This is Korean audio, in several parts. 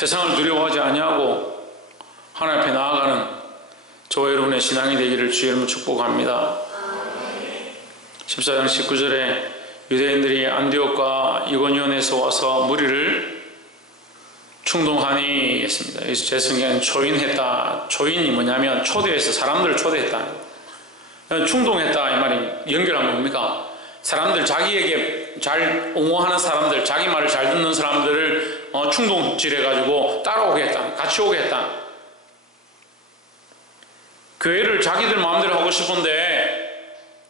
세상을 두려워하지 아니하고 하나님 앞에 나아가는 저와 여러분의 신앙이 되기를 주의 이름으로 축복합니다. 14장 19절에 유대인들이 안디옥과 이고니온에서 와서 무리를 충동하니 했습니다. 여기서 제 성경은 초인했다. 초인이 뭐냐면 초대해서 사람들을 초대했다. 충동했다 이 말이 연결하면 뭡니까? 사람들 자기에게 잘 옹호하는 사람들, 자기 말을 잘 듣는 사람들을 어, 충동질해가지고 따라오게 했다. 같이 오게 했다. 교회를 자기들 마음대로 하고 싶은데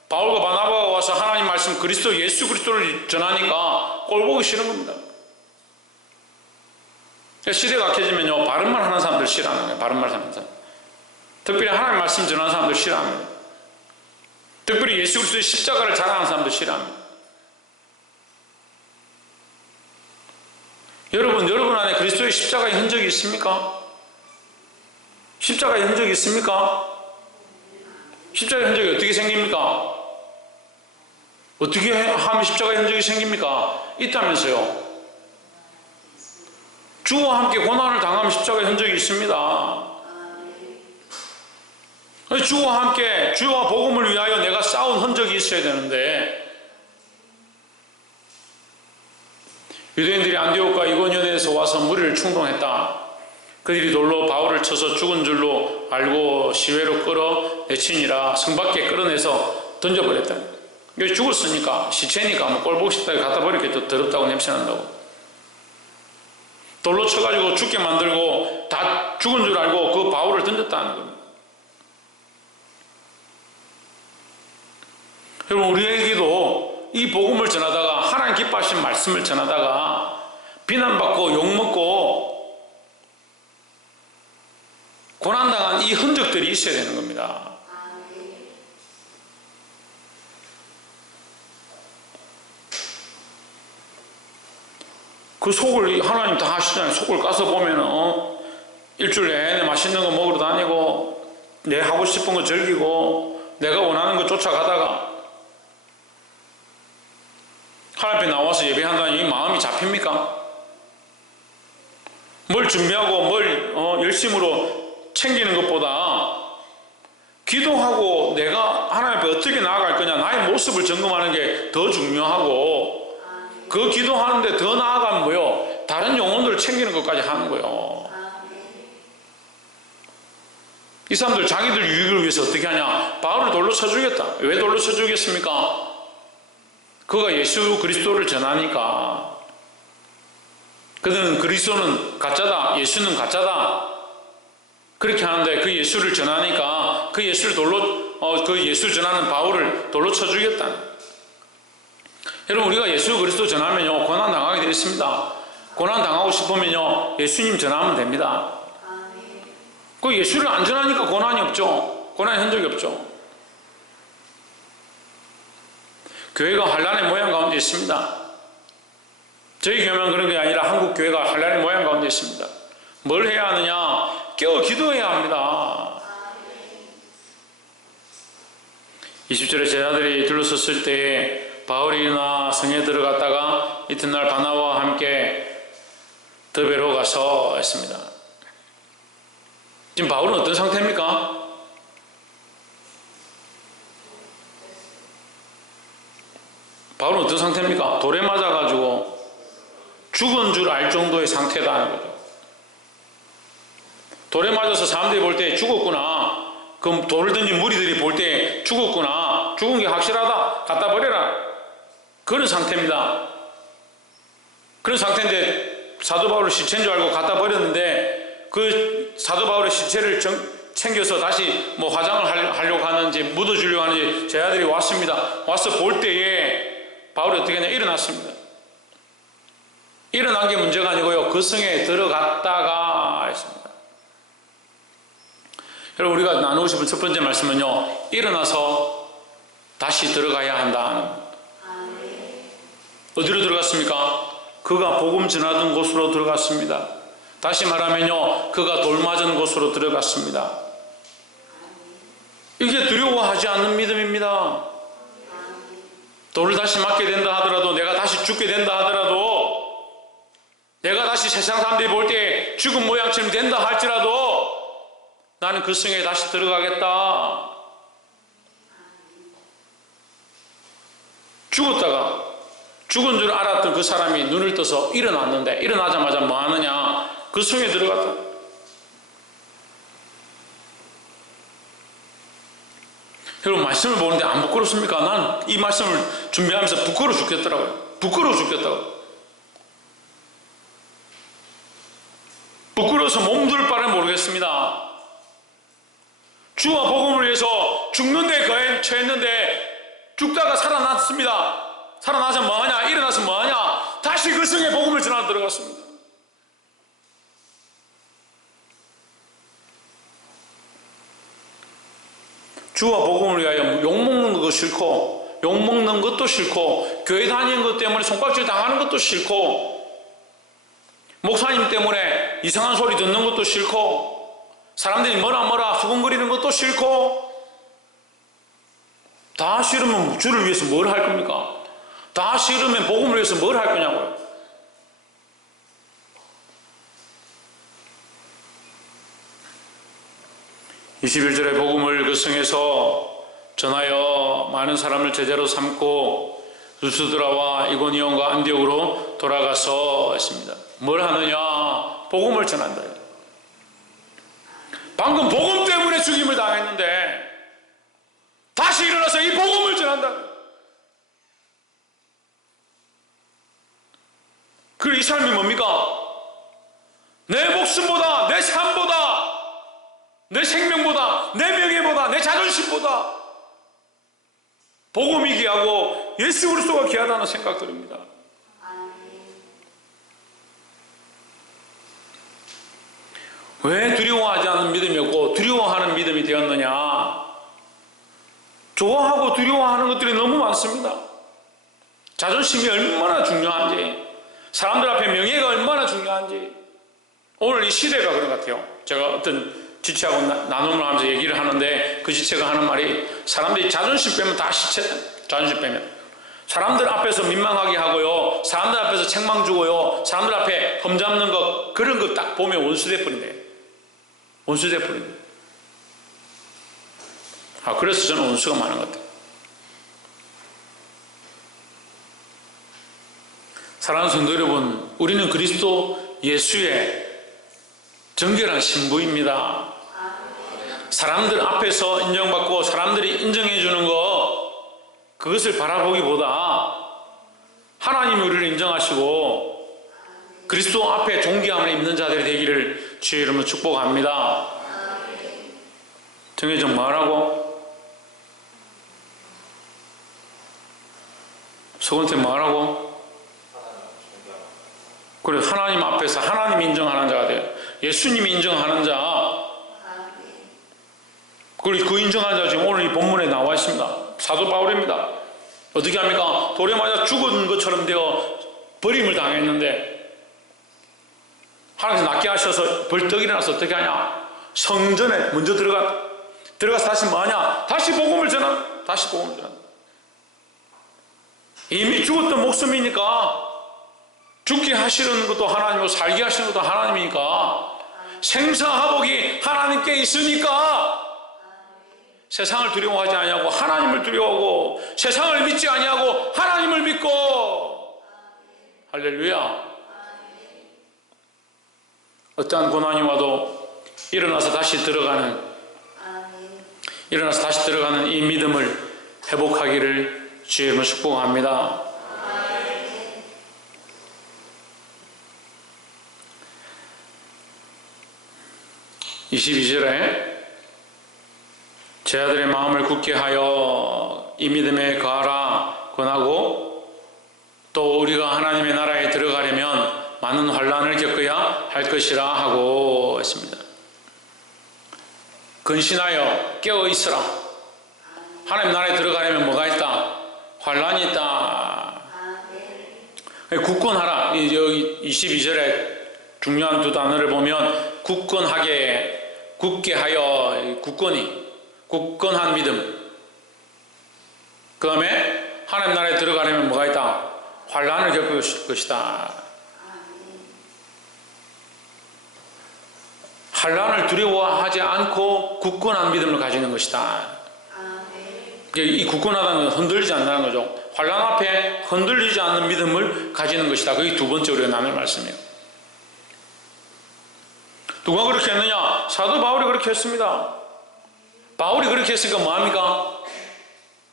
바울과 바나바가 와서 하나님 말씀 그리스도 예수 그리스도를 전하니까 꼴 보기 싫은 겁니다. 시대가 악해지면요 바른 말 하는 사람들 싫어하는 거예요. 바른 말 하는 사람. 특별히 하나님 말씀 전하는 사람들 싫어합니다. 특별히 예수 그리스도의 십자가를 자랑하는 사람들 싫어합니다. 여러분, 여러분 그리스도의 십자가의 흔적이 있습니까? 십자가의 흔적이 있습니까? 십자가의 흔적이 어떻게 생깁니까? 어떻게 하면 십자가의 흔적이 생깁니까? 있다면서요. 주와 함께 고난을 당하면 십자가의 흔적이 있습니다. 주와 함께 주와 복음을 위하여 내가 싸운 흔적이 있어야 되는데 유대인들이 안디옥과 이고니 온에서 와서 무리를 충동했다. 그들이 돌로 바울을 쳐서 죽은 줄로 알고 시외로 끌어 내치니라 성 밖에 끌어내서 던져버렸다. 죽었으니까 시체니까 뭐 꼴보기 싶다 갖다 버리겠죠. 더럽다고 냄새난다고. 돌로 쳐가지고 죽게 만들고 다 죽은 줄 알고 그 바울을 던졌다는 겁니다. 여러분 우리에게도 이 복음을 전하다가 하나님 기뻐하신 말씀을 전하다가 비난받고 욕먹고 고난당한 이 흔적들이 있어야 되는 겁니다. 그 속을 하나님 다 하시잖아요. 속을 까서 보면은 어? 일주일 내내 맛있는 거 먹으러 다니고 내 하고 싶은 거 즐기고 내가 원하는 거 쫓아가다가 하나님 앞에 나와서 예배한다는 이 마음이 잡힙니까? 뭘 준비하고 뭘 어, 열심으로 챙기는 것보다 기도하고 내가 하나님 앞에 어떻게 나아갈 거냐 나의 모습을 점검하는 게 더 중요하고 그 기도하는데 더 나아가면 뭐요? 다른 영혼들을 챙기는 것까지 하는 거예요. 이 사람들 자기들 유익을 위해서 어떻게 하냐? 바울을 돌로 쳐 주겠다. 왜 돌로 쳐 주겠습니까? 그가 예수 그리스도를 전하니까 그들은 그리스도는 가짜다 예수는 가짜다. 그렇게 하는데 그 예수를 전하니까 그 예수를 돌로 어, 그 예수 전하는 바울을 돌로 쳐주겠다 여러분 우리가 예수 그리스도 전하면요 고난 당하게 되어 있습니다. 고난 당하고 싶으면요 예수님 전하면 됩니다. 그 예수를 안 전하니까 고난이 없죠. 고난의 흔적이 없죠. 교회가 환란의 모양 가운데 있습니다. 저희 교회만 그런 게 아니라 한국 교회가 환란의 모양 가운데 있습니다. 뭘 해야 하느냐? 깨어 기도해야 합니다. 20절에 제자들이 둘러섰을 때 바울이나 성에 들어갔다가 이튿날 바나와 함께 더베로 가서 했습니다. 지금 바울은 어떤 상태입니까? 바울은 어떤 상태입니까? 돌에 맞아가지고 죽은 줄 알 정도의 상태다는 거죠. 돌에 맞아서 사람들이 볼 때 죽었구나. 그럼 돌을 던진 무리들이 볼 때 죽었구나. 죽은 게 확실하다. 갖다 버려라. 그런 상태입니다. 그런 상태인데 사도 바울을 시체인 줄 알고 갖다 버렸는데 그 사도 바울의 시체를 정, 챙겨서 다시 뭐 화장을 하려고 하는지 묻어주려고 하는지 제 아들이 왔습니다. 와서 볼 때에 바울이 어떻게 하냐 일어났습니다. 일어난 게 문제가 아니고요. 그 성에 들어갔다가 했습니다. 여러분 우리가 나누고 싶은 첫 번째 말씀은요. 일어나서 다시 들어가야 한다. 어디로 들어갔습니까? 그가 복음 전하던 곳으로 들어갔습니다. 다시 말하면요. 그가 돌 맞은 곳으로 들어갔습니다. 이게 두려워하지 않는 믿음입니다. 돌을 다시 맞게 된다 하더라도 내가 다시 죽게 된다 하더라도 내가 다시 세상 사람들이 볼 때 죽은 모양처럼 된다 할지라도 나는 그 성에 다시 들어가겠다. 죽었다가 죽은 줄 알았던 그 사람이 눈을 떠서 일어났는데 일어나자마자 뭐 하느냐? 그 성에 들어갔다. 여러분 말씀을 보는데 안 부끄럽습니까? 난 이 말씀을 준비하면서 부끄러워 죽겠더라고요. 부끄러워 죽겠다고. 부끄러워서 몸둘 바를 모르겠습니다. 주와 복음을 위해서 죽는데 거에 처했는데 죽다가 살아났습니다. 살아나서 뭐하냐? 일어나서 뭐하냐? 다시 그 성에 복음을 전하러 들어갔습니다. 주와 복음을 위하여 욕먹는 것도 싫고 욕먹는 것도 싫고 교회 다니는 것 때문에 손깍질 당하는 것도 싫고 목사님 때문에 이상한 소리 듣는 것도 싫고 사람들이 뭐라 뭐라 수근거리는 것도 싫고 다 싫으면 주를 위해서 뭘 할 겁니까? 다 싫으면 복음을 위해서 뭘 할 거냐고요. (21절의) 복음을 그 성에서 전하여 많은 사람을 제자로 삼고 루스드라와 이고니온과 안디옥으로 돌아가서 했습니다. 뭘 하느냐? 복음을 전한다. 방금 복음 때문에 죽임을 당했는데 다시 일어나서 이 복음을 전한다. 그리고 이 삶이 뭡니까? 내 목숨보다, 내 삶보다, 내 생명보다, 내 명예보다, 내 자존심보다 복음이 귀하고 예수 그리스도가 귀하다는 생각 들입니다. 왜 두려워하지 않는 믿음이었고 두려워하는 믿음이 되었느냐? 좋아하고 두려워하는 것들이 너무 많습니다. 자존심이 얼마나 중요한지, 사람들 앞에 명예가 얼마나 중요한지, 오늘 이 시대가 그런 것 같아요. 제가 어떤 지체하고 나, 나눔을 하면서 얘기를 하는데 그 지체가 하는 말이 사람들이 자존심 빼면 다 시체, 자존심 빼면. 사람들 앞에서 민망하게 하고요. 사람들 앞에서 책망 주고요. 사람들 앞에 험 잡는 것, 그런 거 딱 보면 버린대. 원수돼 버린대. 아, 그래서 저는 원수가 많은 것 같아요. 사랑하는 성도 여러분, 우리는 그리스도 예수의 정결한 신부입니다. 사람들 앞에서 인정받고 사람들이 인정해 주는 것, 그것을 바라보기보다 하나님이 우리를 인정하시고 그리스도 앞에 존귀함을 입는 자들이 되기를 주의 이름으로 축복합니다. 정혜정 뭐하라고? 서건태 뭐하라고? 그래 하나님 앞에서 하나님 인정하는 자가 돼요. 예수님이 인정하는 자. 그리고 그 인정하는 자 지금 오늘 이 본문에 나와 있습니다. 사도 바울입니다. 어떻게 합니까? 돌에 맞아 죽은 것처럼 되어 버림을 당했는데 하나님께서 낫게 하셔서 벌떡 일어나서 어떻게 하냐? 성전에 먼저 들어가 들어가서 다시 뭐하냐? 다시 복음을 전한 다시 복음을 전한 이미 죽었던 목숨이니까 죽게 하시는 것도 하나님이고 살게 하시는 것도 하나님이니까 생사화복이 하나님께 있으니까 세상을 두려워하지 아니하고 하나님을 두려워하고 세상을 믿지 아니하고 하나님을 믿고 할렐루야 어떠한 고난이 와도 일어나서 다시 들어가는 일어나서 다시 들어가는 이 믿음을 회복하기를 주의 이름으로 축복합니다. 22절에 제 아들의 마음을 굳게 하여 이 믿음에 거하라 권하고 또 우리가 하나님의 나라에 들어가려면 많은 환란을 겪어야 할 것이라 하고 했습니다. 근신하여 깨어 있으라. 하나님 나라에 들어가려면 뭐가 있다? 환란이 있다. 굳건하라. 여기 22절에 중요한 두 단어를 보면 굳건하게 굳게 하여 굳건히 굳건한 믿음. 그 다음에 하나님 나라에 들어가려면 뭐가 있다? 환란을 겪을 것이다. 환란을 두려워하지 않고 굳건한 믿음을 가지는 것이다. 이 굳건하다는 건 흔들리지 않는다는 거죠. 환란 앞에 흔들리지 않는 믿음을 가지는 것이다. 그게 두 번째 우리가 나눌 말씀이에요. 누가 그렇게 했느냐? 사도 바울이 그렇게 했습니다. 바울이 그렇게 했으니까 뭐합니까?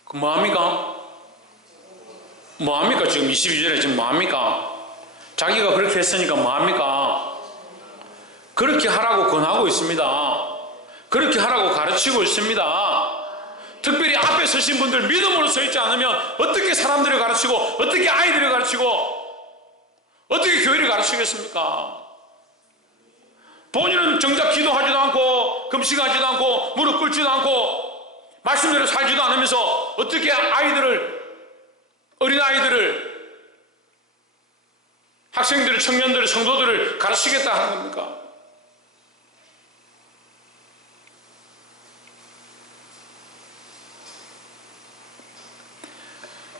그 뭐합니까? 뭐합니까? 지금 22절에 지금 뭐합니까? 자기가 그렇게 했으니까 뭐합니까? 그렇게 하라고 권하고 있습니다. 그렇게 하라고 가르치고 있습니다. 특별히 앞에 서신 분들 믿음으로 서 있지 않으면 어떻게 사람들을 가르치고 어떻게 아이들을 가르치고 어떻게 교회를 가르치겠습니까? 본인은 정작 기도하지도 않고 금식하지도 않고 무릎 꿇지도 않고 말씀대로 살지도 않으면서 어떻게 아이들을 어린 아이들을 학생들을 청년들을 성도들을 가르치겠다 하는 겁니까?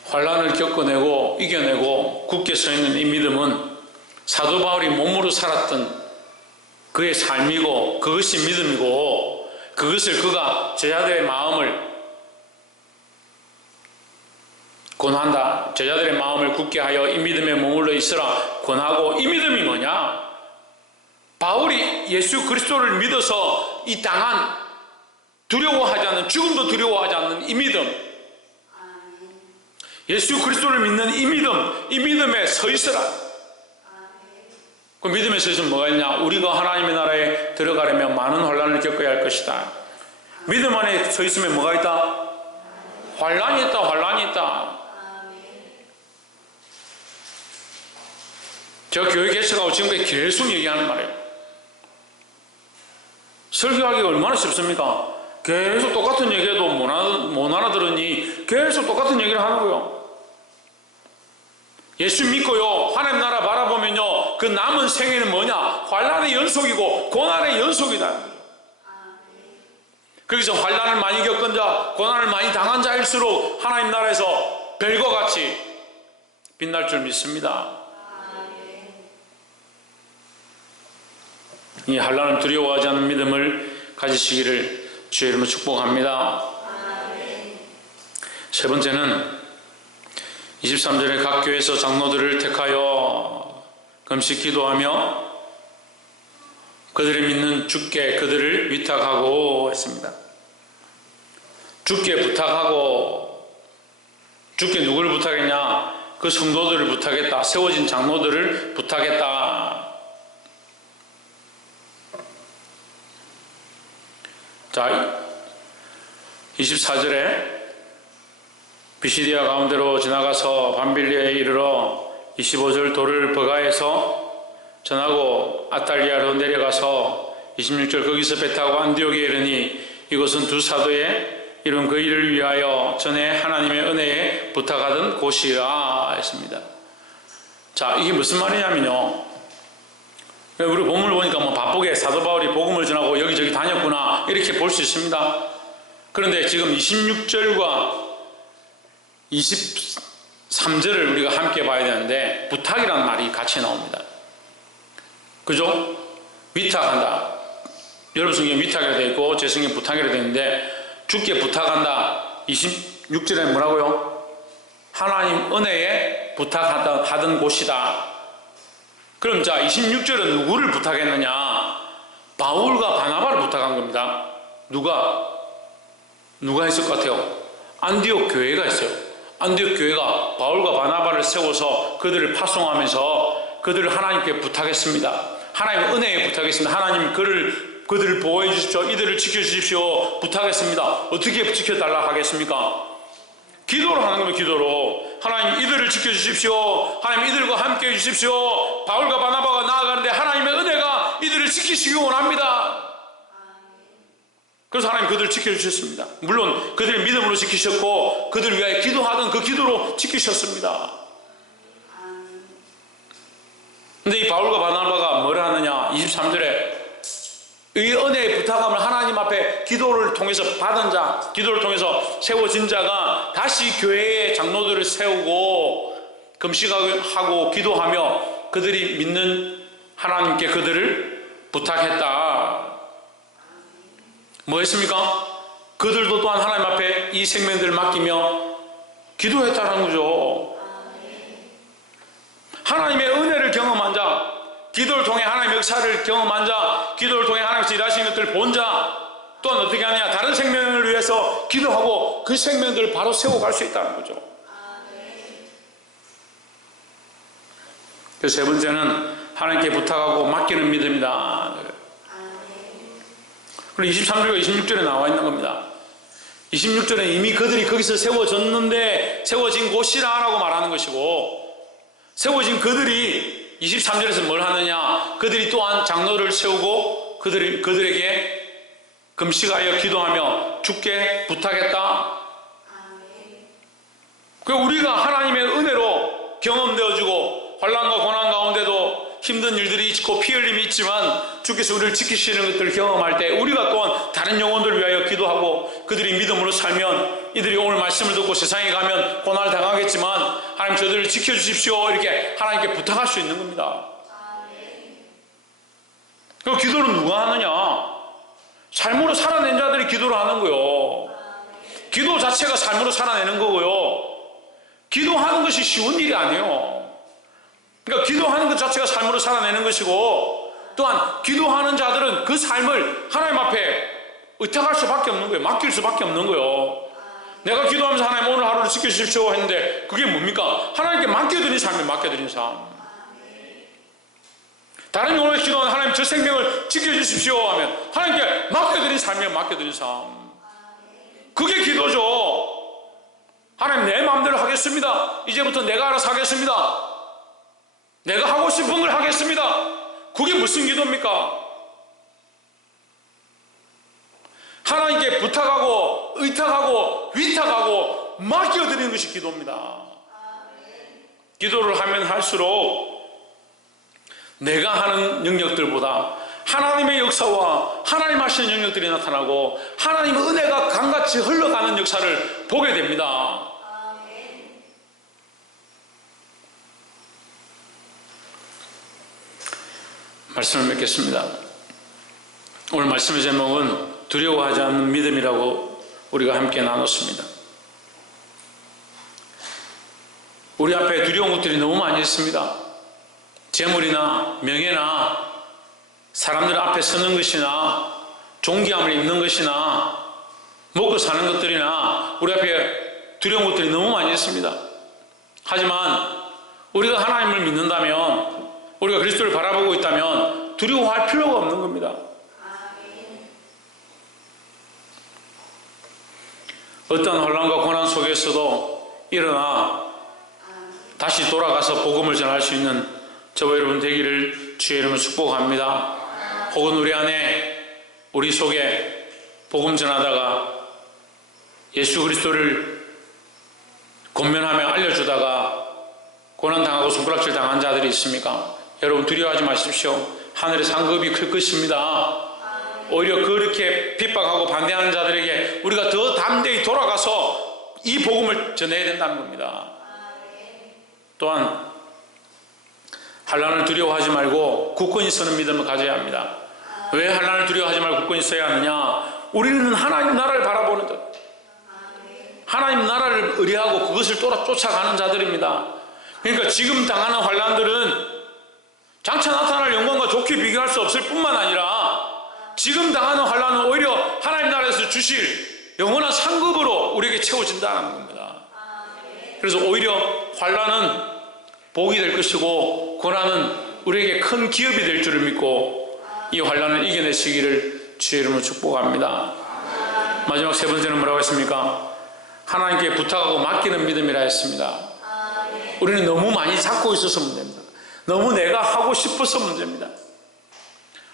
환란을 겪어내고 이겨내고 굳게 서 있는 이 믿음은 사도 바울이 몸으로 살았던 그의 삶이고 그것이 믿음이고 그것을 그가 제자들의 마음을 권한다. 제자들의 마음을 굳게 하여 이 믿음에 머물러 있으라 권하고 이 믿음이 뭐냐? 바울이 예수 그리스도를 믿어서 이 당한 두려워하지 않는 죽음도 두려워하지 않는 이 믿음 예수 그리스도를 믿는 이 믿음 이 믿음에 서 있으라. 그 믿음에 서 있으면 뭐가 있냐? 우리가 하나님의 나라에 들어가려면 많은 환란을 겪어야 할 것이다. 믿음 안에 서 있으면 뭐가 있다? 환란이 있다 환란이 있다. 제가 교회 개척하고 지금까지 계속 얘기하는 말이에요. 설교하기가 얼마나 쉽습니까? 계속 똑같은 얘기해도 못, 알아, 못 알아들으니 계속 똑같은 얘기를 하는 거예요. 예수 믿고요. 하나님 나라 바라보면요. 그 남은 생애는 뭐냐? 환란의 연속이고 고난의 연속이다. 그래서 환란을 많이 겪은 자, 고난을 많이 당한 자일수록 하나님 나라에서 별과 같이 빛날 줄 믿습니다. 이 환란을 두려워하지 않는 믿음을 가지시기를 주의 이름으로 축복합니다. 세 번째는 23절에 각 교회에서 장로들을 택하여 금식 기도하며 그들이 믿는 주께 그들을 위탁하고 했습니다. 주께 부탁하고 주께 누구를 부탁했냐? 그 성도들을 부탁했다. 세워진 장로들을 부탁했다. 자, 24절에 비시디아 가운데로 지나가서 밤빌리에 이르러 25절 돌을 버가에서 전하고 아탈리아로 내려가서 26절 거기서 배 타고 안디옥에 이르니 이곳은 두 사도의 이룬 그 일을 위하여 전에 하나님의 은혜에 부탁하던 곳이라 했습니다. 자, 이게 무슨 말이냐면요. 우리 본문을 보니까 뭐 바쁘게 사도 바울이 복음을 전하고 여기저기 다녔구나 이렇게 볼 수 있습니다. 그런데 지금 26절과 23절을 우리가 함께 봐야 되는데 부탁이라는 말이 같이 나옵니다. 그죠? 위탁한다. 여러분 성경에 위탁이라 되어 있고 제 성경에 부탁이라 되어 있는데 주께 부탁한다. 26절에 뭐라고요? 하나님 은혜에 부탁하던 곳이다. 그럼 자 26절은 누구를 부탁했느냐? 바울과 바나바를 부탁한 겁니다. 누가? 누가 했을 것 같아요? 안디옥 교회가 했어요. 안디옥 교회가 바울과 바나바를 세워서 그들을 파송하면서 그들을 하나님께 부탁했습니다. 하나님 은혜에 부탁했습니다. 하나님 그를 그들을 보호해 주십시오. 이들을 지켜 주십시오. 부탁했습니다. 어떻게 지켜 달라 하겠습니까? 기도로 하는 거면 기도로 하나님 이들을 지켜 주십시오 하나님 이들과 함께 해 주십시오 바울과 바나바가 나아가는데 하나님의 은혜가 이들을 지키시기 원합니다. 그래서 하나님 그들을 지켜주셨습니다. 물론 그들의 믿음으로 지키셨고 그들을 위하여 기도하던 그 기도로 지키셨습니다. 근데 이 바울과 바나바가 뭘 하느냐? 23절에 이 은혜의 부탁함을 하나님 앞에 기도를 통해서 받은 자, 기도를 통해서 세워진 자가 다시 교회의 장로들을 세우고 금식하고 기도하며 그들이 믿는 하나님께 그들을 부탁했다. 뭐 했습니까? 그들도 또한 하나님 앞에 이 생명들을 맡기며 기도했다는 거죠. 하나님의 은혜를 경험한 자, 기도를 통해 하나님의 역사를 경험한 자, 기도를 통해 하나님께서 일하시는 것들을 본 자, 또한 어떻게 하느냐? 다른 생명을 위해서 기도하고 그 생명들을 바로 세워갈 수 있다는 거죠. 그세 번째는 하나님께 부탁하고 맡기는 믿음이다. 그리고 23절과 26절에 나와 있는 겁니다. 26절에 이미 그들이 거기서 세워졌는데 세워진 곳이라라고 말하는 것이고 세워진 그들이 23절에서 뭘 하느냐 그들이 또한 장로를 세우고 그들이, 그들에게 금식하여 기도하며 죽게 부탁했다 그 우리가 하나님의 은혜로 경험되어지고 환란과 고난 힘든 일들이 있고 피 흘림이 있지만 주께서 우리를 지키시는 것들을 경험할 때 우리가 또한 다른 영혼들을 위하여 기도하고 그들이 믿음으로 살면 이들이 오늘 말씀을 듣고 세상에 가면 고난을 당하겠지만 하나님 저들을 지켜주십시오. 이렇게 하나님께 부탁할 수 있는 겁니다. 그 기도는 누가 하느냐? 삶으로 살아낸 자들이 기도를 하는 거요. 기도 자체가 삶으로 살아내는 거고요. 기도하는 것이 쉬운 일이 아니에요 그러니까 기도하는 것 자체가 삶으로 살아내는 것이고 또한 기도하는 자들은 그 삶을 하나님 앞에 의탁할 수밖에 없는 거예요. 맡길 수밖에 없는 거예요. 내가 기도하면서 하나님 오늘 하루를 지켜주십시오 했는데 그게 뭡니까? 하나님께 맡겨드린 삶이 맡겨드린 삶. 다른 영혼에 기도하는 하나님 저 생명을 지켜주십시오 하면 하나님께 맡겨드린 삶이에요. 맡겨드린 삶. 그게 기도죠. 하나님 내 마음대로 하겠습니다. 이제부터 내가 알아서 하겠습니다. 내가 하고 싶은 걸 하겠습니다. 그게 무슨 기도입니까? 하나님께 부탁하고 의탁하고 위탁하고 맡겨드리는 것이 기도입니다. 기도를 하면 할수록 내가 하는 영역들보다 하나님의 역사와 하나님 하시는 영역들이 나타나고 하나님의 은혜가 강같이 흘러가는 역사를 보게 됩니다. 말씀을 맺겠습니다. 오늘 말씀의 제목은 두려워하지 않는 믿음이라고 우리가 함께 나눴습니다. 우리 앞에 두려운 것들이 너무 많이 있습니다. 재물이나 명예나 사람들 앞에 서는 것이나 존귀함을 입는 것이나 먹고 사는 것들이나 우리 앞에 두려운 것들이 너무 많이 있습니다. 하지만 우리가 하나님을 믿는다면 우리가 그리스도를 바라보고 있다면 두려워할 필요가 없는 겁니다. 어떤 혼란과 고난 속에서도 일어나 다시 돌아가서 복음을 전할 수 있는 저와 여러분 되기를 주의 이름으로 축복합니다. 혹은 우리 안에 우리 속에 복음 전하다가 예수 그리스도를 권면하며 알려주다가 고난당하고 손가락질 당한 자들이 있습니까? 여러분 두려워하지 마십시오. 하늘의 상급이 클 것입니다. 오히려 그렇게 핍박하고 반대하는 자들에게 우리가 더 담대히 돌아가서 이 복음을 전해야 된다는 겁니다. 또한 한란을 두려워하지 말고 굳건히 서는 믿음을 가져야 합니다. 왜 한란을 두려워하지 말고 굳건히 서야 하느냐? 우리는 하나님 나라를 바라보는 자, 하나님 나라를 의뢰하고 그것을 쫓아가는 자들입니다. 그러니까 지금 당하는 환란들은 장차 나타날 영광과 좋게 비교할 수 없을 뿐만 아니라 지금 당하는 환란은 오히려 하나님 나라에서 주실 영원한 상급으로 우리에게 채워진다는 겁니다. 그래서 오히려 환란은 복이 될 것이고 고난은 우리에게 큰 기업이 될 줄을 믿고 이 환란을 이겨내시기를 주의 이름으로 축복합니다. 마지막 세 번째는 뭐라고 했습니까? 하나님께 부탁하고 맡기는 믿음이라 했습니다. 우리는 너무 많이 잡고 있어서 문제입니다. 너무 내가 하고 싶어서 문제입니다.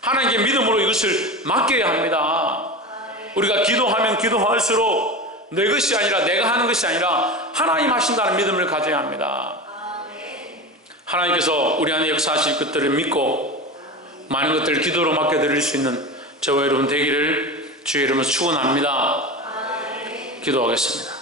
하나님께 믿음으로 이것을 맡겨야 합니다. 우리가 기도하면 기도할수록 내 것이 아니라 내가 하는 것이 아니라 하나님 하신다는 믿음을 가져야 합니다. 하나님께서 우리 안에 역사하실 것들을 믿고 많은 것들을 기도로 맡겨드릴 수 있는 저와 여러분 되기를 주의 이름으로 축원합니다. 기도하겠습니다.